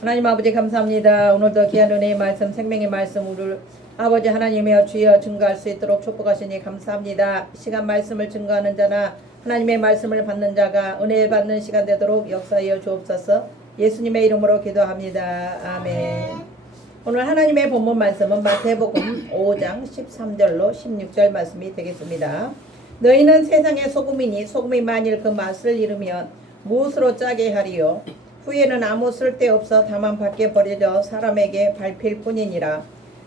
하나님 아버지 감사합니다. 오늘도 귀한 은혜의 말씀, 생명의 말씀 우리 아버지 하나님의 주여 증거할 수 있도록 축복하시니 감사합니다. 이 시간 말씀을 증거하는 자나 하나님의 말씀을 받는 자가 은혜 받는 시간 되도록 역사하여 주옵소서. 예수님의 이름으로 기도합니다. 아멘. 오늘 하나님의 본문 말씀은 마태복음 5장 13절로 16절 말씀이 되겠습니다. 너희는 세상의 소금이니 소금이 만일 그 맛을 잃으면 무엇으로 짜게 하리요? 후에는 아무 쓸데없어 다만 밖에 버려져 사람에게 밟힐 뿐이니라.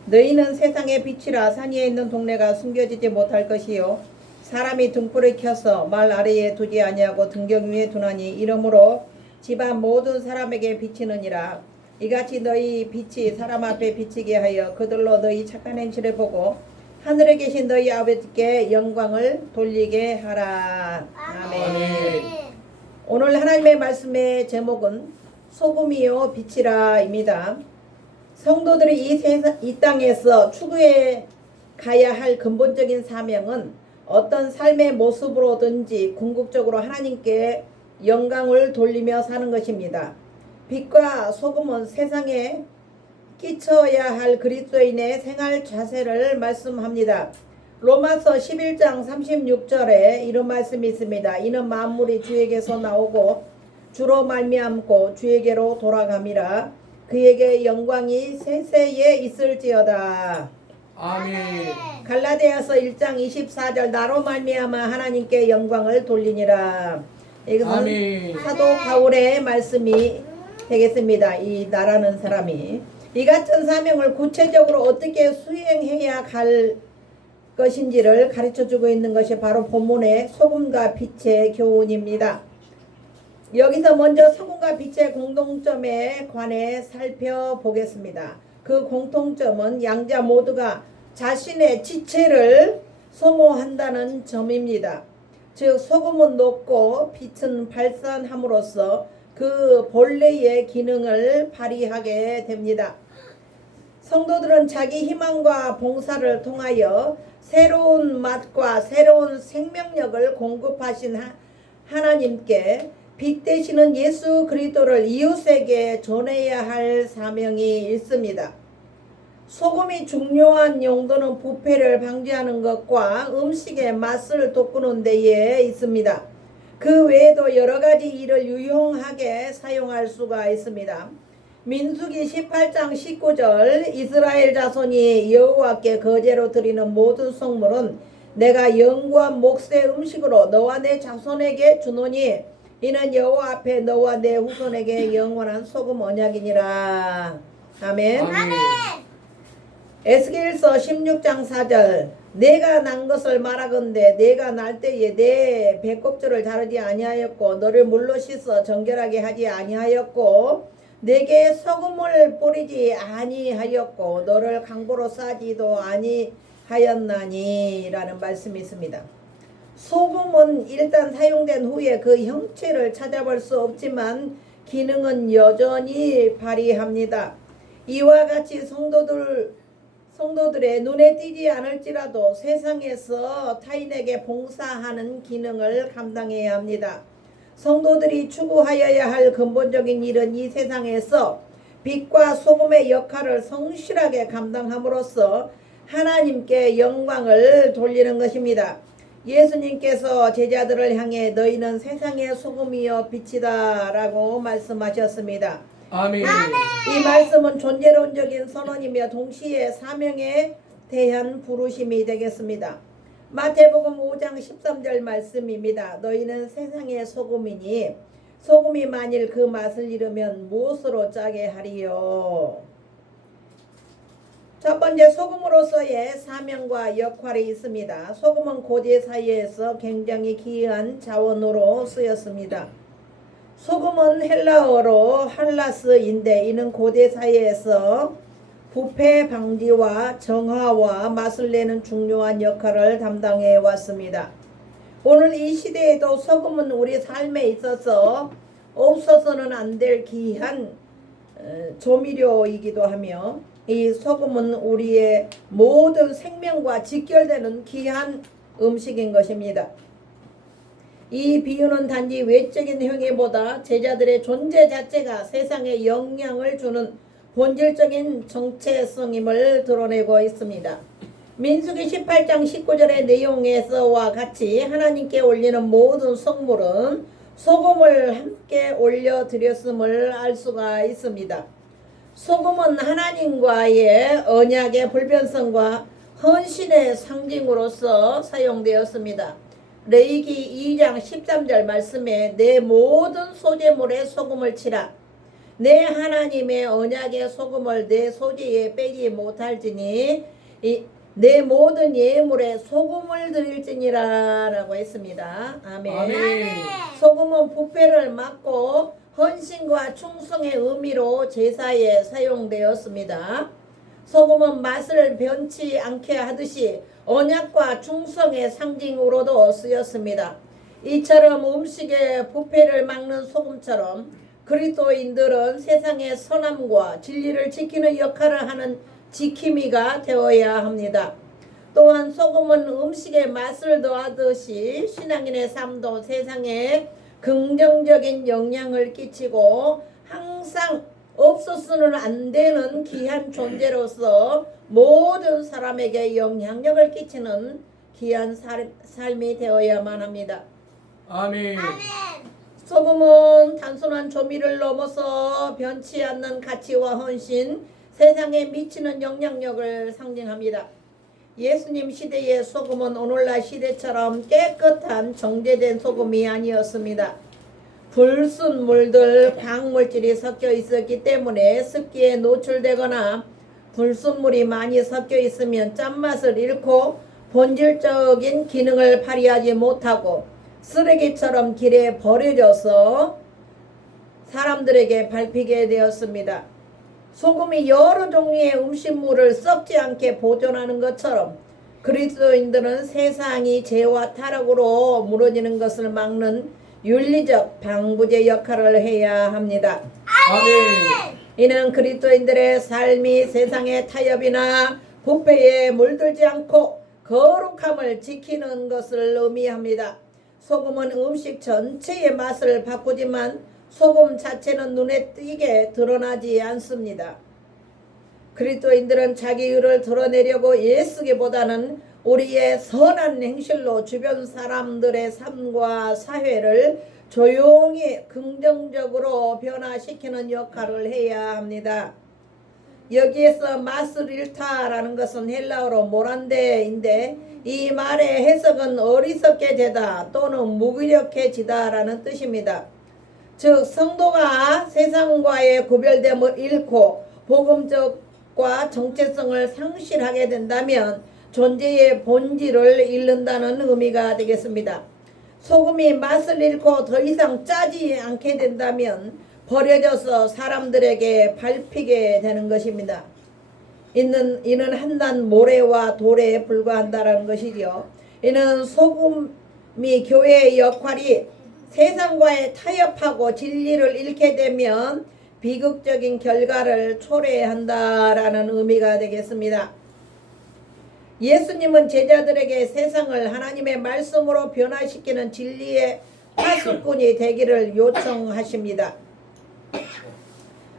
너희는 세상의 빛이라. 산 위에 있는 동네가 숨겨지지 못할 것이요 사람이 등불을 켜서 말 아래에 두지 아니하고 등경 위에 두나니 이러므로 집안 모든 사람에게 비치느니라. 이같이 너희 빛이 사람 앞에 비치게 하여 그들로 너희 착한 행실을 보고 하늘에 계신 너희 아버지께 영광을 돌리게 하라. 아멘. 오늘 하나님의 말씀의 제목은 소금이요 빛이라 입니다. 성도들이 이 땅에서 추구해 가야 할 근본적인 사명은 어떤 삶의 모습으로든지 궁극적으로 하나님께 영광을 돌리며 사는 것입니다. 빛과 소금은 세상에 끼쳐야 할 그리스도인의 생활 자세를 말씀합니다. 로마서 11장 36절에 이런 말씀이 있습니다. 이는 만물이 주에게서 나오고 주로 말미암고 주에게로 돌아감이라. 그에게 영광이 세세에 있을지어다. 아멘. 갈라디아서 1장 24절 나로 말미암아 하나님께 영광을 돌리니라. 이것은 아멘. 사도 바울의 말씀이 되겠습니다. 이 나라는 사람이 이 같은 사명을 구체적으로 어떻게 수행해야 할 것인지를 가르쳐주고 있는 것이 바로 본문의 소금과 빛의 교훈입니다. 여기서 먼저 소금과 빛의 공통점에 관해 살펴보겠습니다. 그 공통점은 양자 모두가 자신의 지체를 소모한다는 점입니다. 즉 소금은 높고 빛은 발산함으로써 그 본래의 기능을 발휘하게 됩니다. 성도들은 자기 희망과 봉사를 통하여 새로운 맛과 새로운 생명력을 공급하신 하나님께 빛 되시는 예수 그리스도를 이웃에게 전해야 할 사명이 있습니다. 소금이 중요한 용도는 부패를 방지하는 것과 음식의 맛을 돋구는 데에 있습니다. 그 외에도 여러 가지 일을 유용하게 사용할 수가 있습니다. 민수기 18장 19절 이스라엘 자손이 여호와께 거제로 드리는 모든 성물은 내가 영구한 몫의 음식으로 너와 내 자손에게 주노니 이는 여호와 앞에 너와 내 후손에게 영원한 소금 언약이니라. 아멘. 아멘. 에스겔서 16장 4절 내가 난 것을 말하건대 내가 날 때에 내 배꼽줄을 자르지 아니하였고 너를 물로 씻어 정결하게 하지 아니하였고 내게 소금을 뿌리지 아니하였고 너를 강보로 싸지도 아니하였나니 라는 말씀이 있습니다. 소금은 일단 사용된 후에 그 형체를 찾아볼 수 없지만 기능은 여전히 발휘합니다. 이와 같이 성도들의 눈에 띄지 않을지라도 세상에서 타인에게 봉사하는 기능을 감당해야 합니다. 성도들이 추구하여야 할 근본적인 일은 이 세상에서 빛과 소금의 역할을 성실하게 감당함으로써 하나님께 영광을 돌리는 것입니다. 예수님께서 제자들을 향해 너희는 세상의 소금이요 빛이다 라고 말씀하셨습니다. 아멘. 이 말씀은 존재론적인 선언이며 동시에 사명에 대한 부르심이 되겠습니다. 마태복음 5장 13절 말씀입니다. 너희는 세상의 소금이니 소금이 만일 그 맛을 잃으면 무엇으로 짜게 하리요? 첫 번째 소금으로서의 사명과 역할이 있습니다. 소금은 고대 사회에서 굉장히 귀한 자원으로 쓰였습니다. 소금은 헬라어로 할라스인데 이는 고대 사회에서 부패 방지와 정화와 맛을 내는 중요한 역할을 담당해 왔습니다. 오늘 이 시대에도 소금은 우리 삶에 있어서 없어서는 안 될 귀한 조미료이기도 하며 이 소금은 우리의 모든 생명과 직결되는 귀한 음식인 것입니다. 이 비유는 단지 외적인 행위보다 제자들의 존재 자체가 세상에 영향을 주는 본질적인 정체성임을 드러내고 있습니다. 민수기 18장 19절의 내용에서와 같이 하나님께 올리는 모든 성물은 소금을 함께 올려드렸음을 알 수가 있습니다. 소금은 하나님과의 언약의 불변성과 헌신의 상징으로서 사용되었습니다. 레위기 2장 13절 말씀에 내 모든 소재물에 소금을 치라. 내 하나님의 언약의 소금을 내 소재에 빼지 못할지니 내 모든 예물에 소금을 드릴지니라 라고 했습니다. 아멘. 아멘. 소금은 부패를 막고 헌신과 충성의 의미로 제사에 사용되었습니다. 소금은 맛을 변치 않게 하듯이 언약과 충성의 상징으로도 쓰였습니다. 이처럼 음식의 부패를 막는 소금처럼 그리스도인들은 세상의 선함과 진리를 지키는 역할을 하는 지킴이가 되어야 합니다. 또한 소금은 음식에 맛을 더하듯이 신앙인의 삶도 세상에 긍정적인 영향을 끼치고 항상 없어서는 안 되는 귀한 존재로서 모든 사람에게 영향력을 끼치는 귀한 삶이 되어야만 합니다. 아멘. 소금은 단순한 조미를 넘어서 변치 않는 가치와 헌신, 세상에 미치는 영향력을 상징합니다. 예수님 시대의 소금은 오늘날 시대처럼 깨끗한 정제된 소금이 아니었습니다. 불순물들, 방물질이 섞여 있었기 때문에 습기에 노출되거나 불순물이 많이 섞여 있으면 짠맛을 잃고 본질적인 기능을 발휘하지 못하고 쓰레기처럼 길에 버려져서 사람들에게 밟히게 되었습니다. 소금이 여러 종류의 음식물을 썩지 않게 보존하는 것처럼 그리스도인들은 세상이 죄와 타락으로 무너지는 것을 막는 윤리적 방부제 역할을 해야 합니다. 아멘. 이는 그리스도인들의 삶이 세상의 타협이나 부패에 물들지 않고 거룩함을 지키는 것을 의미합니다. 소금은 음식 전체의 맛을 바꾸지만 소금 자체는 눈에 띄게 드러나지 않습니다. 그리스도인들은 자기 의를 드러내려고 애쓰기보다는 우리의 선한 행실로 주변 사람들의 삶과 사회를 조용히 긍정적으로 변화시키는 역할을 해야 합니다. 여기에서 맛을 잃다라는 것은 헬라어로 모란데인데 이 말의 해석은 어리석게 되다 또는 무기력해지다라는 뜻입니다. 즉 성도가 세상과의 구별됨을 잃고 복음적과 정체성을 상실하게 된다면 존재의 본질을 잃는다는 의미가 되겠습니다. 소금이 맛을 잃고 더 이상 짜지 않게 된다면 버려져서 사람들에게 밟히게 되는 것입니다. 이는 한낱 모래와 돌에 불과한다는 것이죠. 이는 소금이 교회의 역할이 세상과의 타협하고 진리를 잃게 되면 비극적인 결과를 초래한다라는 의미가 되겠습니다. 예수님은 제자들에게 세상을 하나님의 말씀으로 변화시키는 진리의 파수꾼이 되기를 요청하십니다.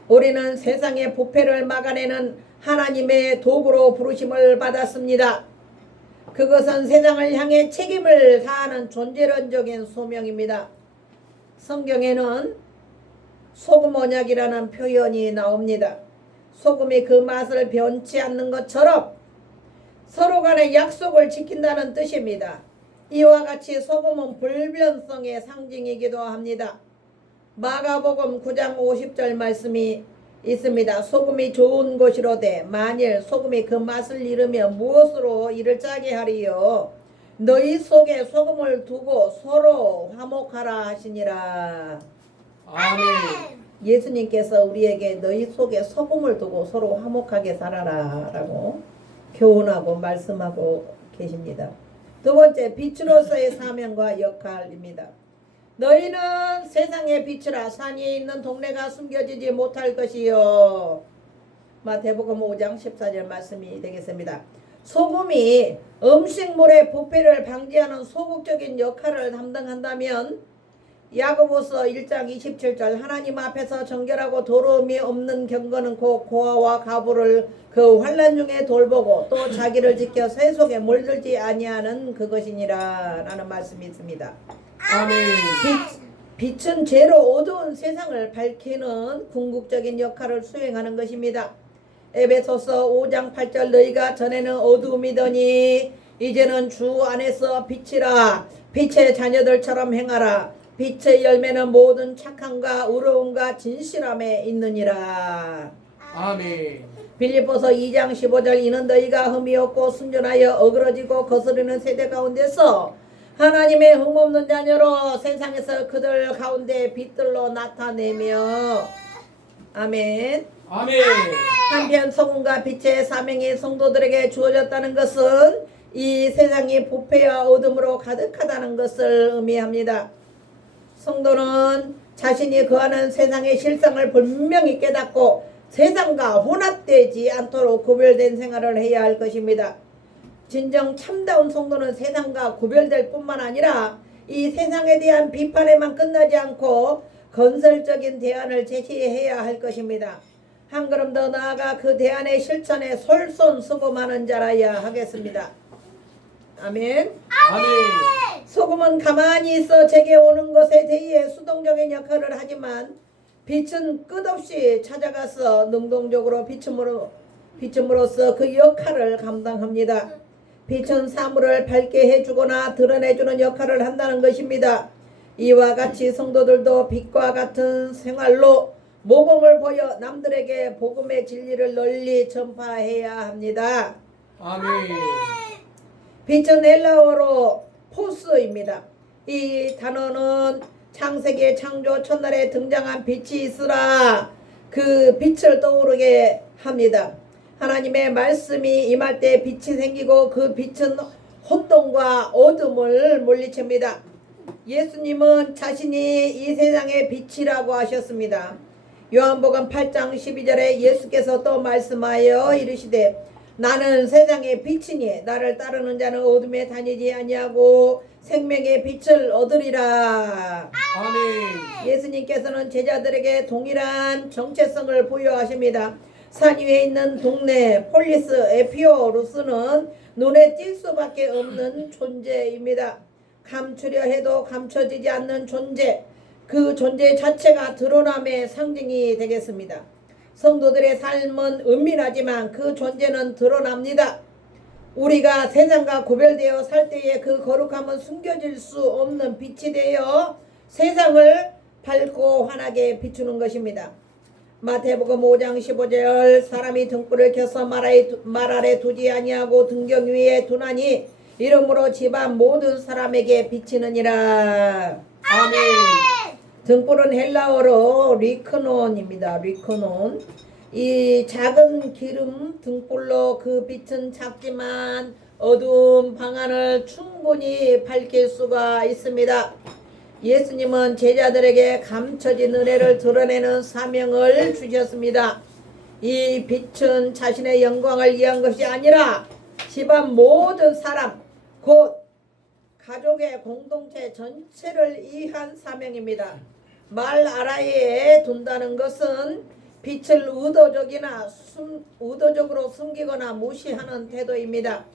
우리는 세상의 부패를 막아내는 하나님의 도구로 부르심을 받았습니다. 그것은 세상을 향해 책임을 다하는 존재론적인 소명입니다. 성경에는 소금 언약이라는 표현이 나옵니다. 소금이 그 맛을 변치 않는 것처럼 서로 간의 약속을 지킨다는 뜻입니다. 이와 같이 소금은 불변성의 상징이기도 합니다. 마가복음 9장 50절 말씀이 있습니다. 소금이 좋은 것이로되 만일 소금이 그 맛을 잃으면 무엇으로 이를 짜게 하리요. 너희 속에 소금을 두고 서로 화목하라 하시니라. 아멘. 예수님께서 우리에게 너희 속에 소금을 두고 서로 화목하게 살아라 라고 교훈하고 말씀하고 계십니다. 두 번째, 빛으로서의 사명과 역할입니다. 너희는 세상의 빛이라. 산이 있는 동네가 숨겨지지 못할 것이요. 마태복음 5장 14절 말씀이 되겠습니다. 소금이 음식물의 부패를 방지하는 소극적인 역할을 담당한다면 야고보서 1장 27절 하나님 앞에서 정결하고 더러움이 없는 경건은 곧 고아와 가부를 그 환난 중에 돌보고 또 자기를 지켜 세속에 물들지 아니하는 그것이니라 라는 말씀이 있습니다. 아멘. 빛은 죄로 어두운 세상을 밝히는 궁극적인 역할을 수행하는 것입니다. 에베소서 5장 8절 너희가 전에는 어두움이더니 이제는 주 안에서 빛이라 빛의 자녀들처럼 행하라 빛의 열매는 모든 착함과 의로움과 진실함에 있느니라. 아멘. 빌립보서 2장 15절 이는 너희가 흠이 없고 순전하여 어그러지고 거스르는 세대 가운데서 하나님의 흠없는 자녀로 세상에서 그들 가운데 빛들로 나타내며 아멘. 아멘. 한편 소금과 빛의 사명이 성도들에게 주어졌다는 것은 이 세상이 부패와 어둠으로 가득하다는 것을 의미합니다. 성도는 자신이 거하는 세상의 실상을 분명히 깨닫고 세상과 혼합되지 않도록 구별된 생활을 해야 할 것입니다. 진정 참다운 성도는 세상과 구별될 뿐만 아니라 이 세상에 대한 비판에만 끝나지 않고 건설적인 대안을 제시해야 할 것입니다. 한 걸음 더 나아가 그 대안의 실천에 솔선수범하는 자라야 하겠습니다. 아멘. 아멘. 소금은 가만히 있어 제게 오는 것에 대해 수동적인 역할을 하지만 빛은 끝없이 찾아가서 능동적으로 비춤으로써 그 역할을 감당합니다. 빛은 사물을 밝게 해주거나 드러내주는 역할을 한다는 것입니다. 이와 같이 성도들도 빛과 같은 생활로 모범을 보여 남들에게 복음의 진리를 널리 전파해야 합니다. 아멘. 빛은 헬라어로 포스입니다. 이 단어는 창세기 창조 첫날에 등장한 빛이 있으라 그 빛을 떠오르게 합니다. 하나님의 말씀이 임할 때 빛이 생기고 그 빛은 혼돈과 어둠을 물리칩니다. 예수님은 자신이 이 세상의 빛이라고 하셨습니다. 요한복음 8장 12절에 예수께서 또 말씀하여 이르시되 나는 세상의 빛이니 나를 따르는 자는 어둠에 다니지 아니하고 생명의 빛을 얻으리라. 아멘. 예수님께서는 제자들에게 동일한 정체성을 부여하십니다. 산 위에 있는 동네 폴리스 에피오루스는 눈에 띌 수밖에 없는 존재입니다. 감추려 해도 감춰지지 않는 존재, 그 존재 자체가 드러남의 상징이 되겠습니다. 성도들의 삶은 은밀하지만 그 존재는 드러납니다. 우리가 세상과 구별되어 살 때에 그 거룩함은 숨겨질 수 없는 빛이 되어 세상을 밝고 환하게 비추는 것입니다. 마태복음 5장 15절 사람이 등불을 켜서 말 아래 두지 아니하고 등경 위에 두나니 이러므로 집안 모든 사람에게 비치느니라. 아멘. 등불은 헬라어로 리크논입니다. 리크논. 이 작은 기름 등불로 그 빛은 작지만 어두운 방 안을 충분히 밝힐 수가 있습니다. 예수님은 제자들에게 감춰진 은혜를 드러내는 사명을 주셨습니다. 이 빛은 자신의 영광을 위한 것이 아니라 집안 모든 사람, 곧 가족의 공동체 전체를 위한 사명입니다. 말 아래에 둔다는 것은 빛을 의도적으로 숨기거나 무시하는 태도입니다.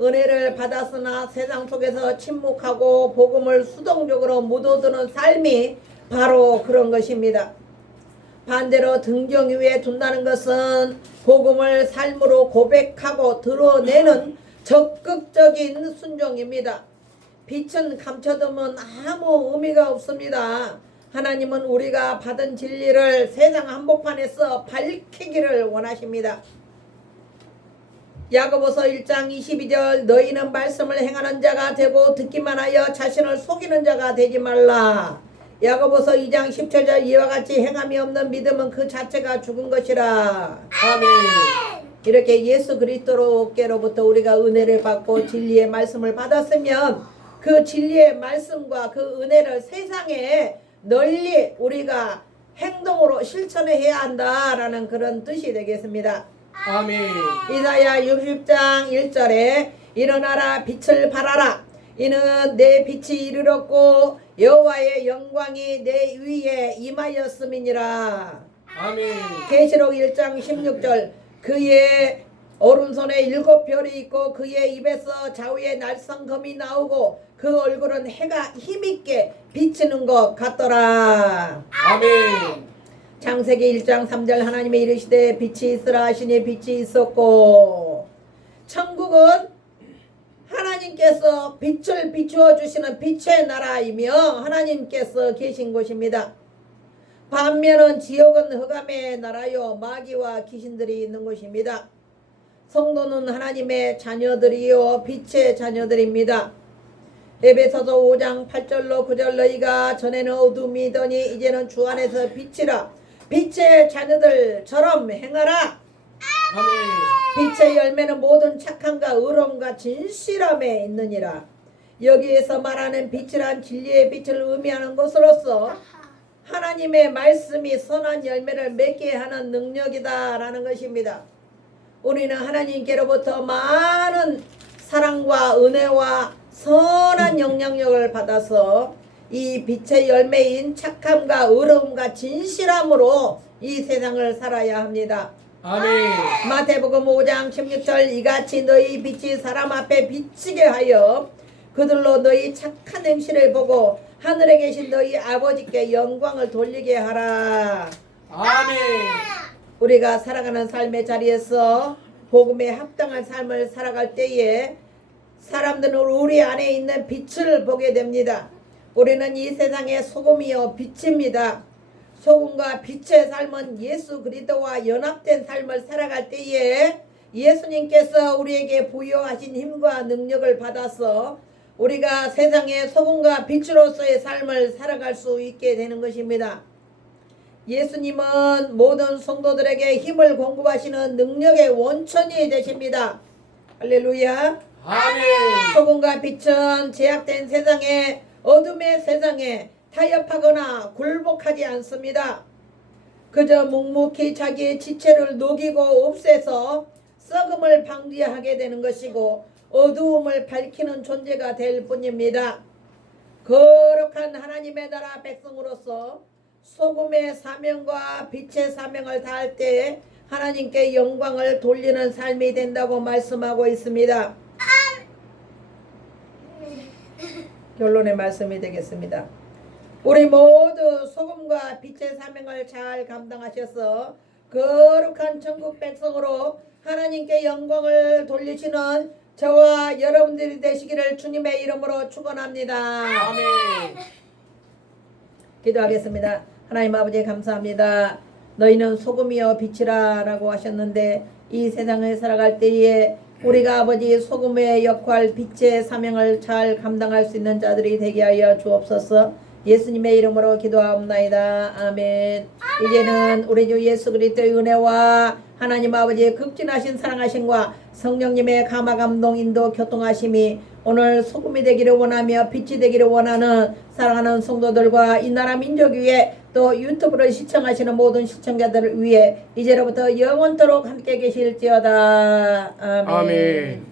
은혜를 받았으나 세상 속에서 침묵하고 복음을 수동적으로 묻어두는 삶이 바로 그런 것입니다. 반대로 등경 위에 둔다는 것은 복음을 삶으로 고백하고 드러내는 적극적인 순종입니다. 빛은 감춰두면 아무 의미가 없습니다. 하나님은 우리가 받은 진리를 세상 한복판에서 밝히기를 원하십니다. 야고보서 1장 22절 너희는 말씀을 행하는 자가 되고 듣기만 하여 자신을 속이는 자가 되지 말라. 야고보서 2장 17절 이와 같이 행함이 없는 믿음은 그 자체가 죽은 것이라. 아멘. 이렇게 예수 그리스도로께로부터 우리가 은혜를 받고 진리의 말씀을 받았으면 그 진리의 말씀과 그 은혜를 세상에 널리 우리가 행동으로 실천해야 한다라는 그런 뜻이 되겠습니다. 아멘. 이사야 60장 1절에 일어나라 빛을 발하라 이는 내 빛이 이르렀고 여호와의 영광이 내 위에 임하였음이니라. 아멘. 계시록 1장 16절 그의 오른손에 7별이 있고 그의 입에서 좌우의 날성검이 나오고 그 얼굴은 해가 힘있게 비치는 것 같더라. 아멘. 창세기 1장 3절 하나님의 이르시되 빛이 있으라 하시니 빛이 있었고 천국은 하나님께서 빛을 비추어 주시는 빛의 나라이며 하나님께서 계신 곳입니다. 반면은 지옥은 흑암의 나라요 마귀와 귀신들이 있는 곳입니다. 성도는 하나님의 자녀들이요 빛의 자녀들입니다. 에베소서 5장 8절로 9절 너희가 전에는 어둠이더니 이제는 주 안에서 빛이라 빛의 자녀들처럼 행하라. 아멘. 빛의 열매는 모든 착함과 의로움과 진실함에 있느니라. 여기에서 말하는 빛이란 진리의 빛을 의미하는 것으로서 하나님의 말씀이 선한 열매를 맺게 하는 능력이다라는 것입니다. 우리는 하나님께로부터 많은 사랑과 은혜와 선한 영향력을 받아서 이 빛의 열매인 착함과 의로움과 진실함으로 이 세상을 살아야 합니다. 아멘. 마태복음 5장 16절 이같이 너희 빛이 사람 앞에 비치게 하여 그들로 너희 착한 행실을 보고 하늘에 계신 너희 아버지께 영광을 돌리게 하라. 아멘. 우리가 살아가는 삶의 자리에서 복음에 합당한 삶을 살아갈 때에 사람들은 우리 안에 있는 빛을 보게 됩니다. 우리는 이 세상의 소금이요 빛입니다. 소금과 빛의 삶은 예수 그리스도와 연합된 삶을 살아갈 때에 예수님께서 우리에게 부여하신 힘과 능력을 받아서 우리가 세상의 소금과 빛으로서의 삶을 살아갈 수 있게 되는 것입니다. 예수님은 모든 성도들에게 힘을 공급하시는 능력의 원천이 되십니다. 할렐루야. 아멘. 소금과 빛은 제약된 세상에 어둠의 세상에 타협하거나 굴복하지 않습니다. 그저 묵묵히 자기의 지체를 녹이고 없애서 썩음을 방지하게 되는 것이고 어두움을 밝히는 존재가 될 뿐입니다. 거룩한 하나님의 나라 백성으로서 소금의 사명과 빛의 사명을 다할 때 하나님께 영광을 돌리는 삶이 된다고 말씀하고 있습니다. 결론의 말씀이 되겠습니다. 우리 모두 소금과 빛의 사명을 잘 감당하셔서 거룩한 천국 백성으로 하나님께 영광을 돌리시는 저와 여러분들이 되시기를 주님의 이름으로 축원합니다. 아멘. 기도하겠습니다. 하나님 아버지 감사합니다. 너희는 소금이여 빛이라 라고 하셨는데 이 세상을 살아갈 때에 우리가 아버지 소금의 역할 빛의 사명을 잘 감당할 수 있는 자들이 되게 하여 주옵소서. 예수님의 이름으로 기도하옵나이다. 아멘. 이제는 우리 주 예수 그리스도의 은혜와 하나님 아버지의 극진하신 사랑하심과 성령님의 감화 감동 인도 교통하심이 오늘 소금이 되기를 원하며 빛이 되기를 원하는 사랑하는 성도들과 이 나라 민족 위에 또 유튜브를 시청하시는 모든 시청자들을 위해 이제로부터 영원토록 함께 계실지어다. 아멘. 아멘.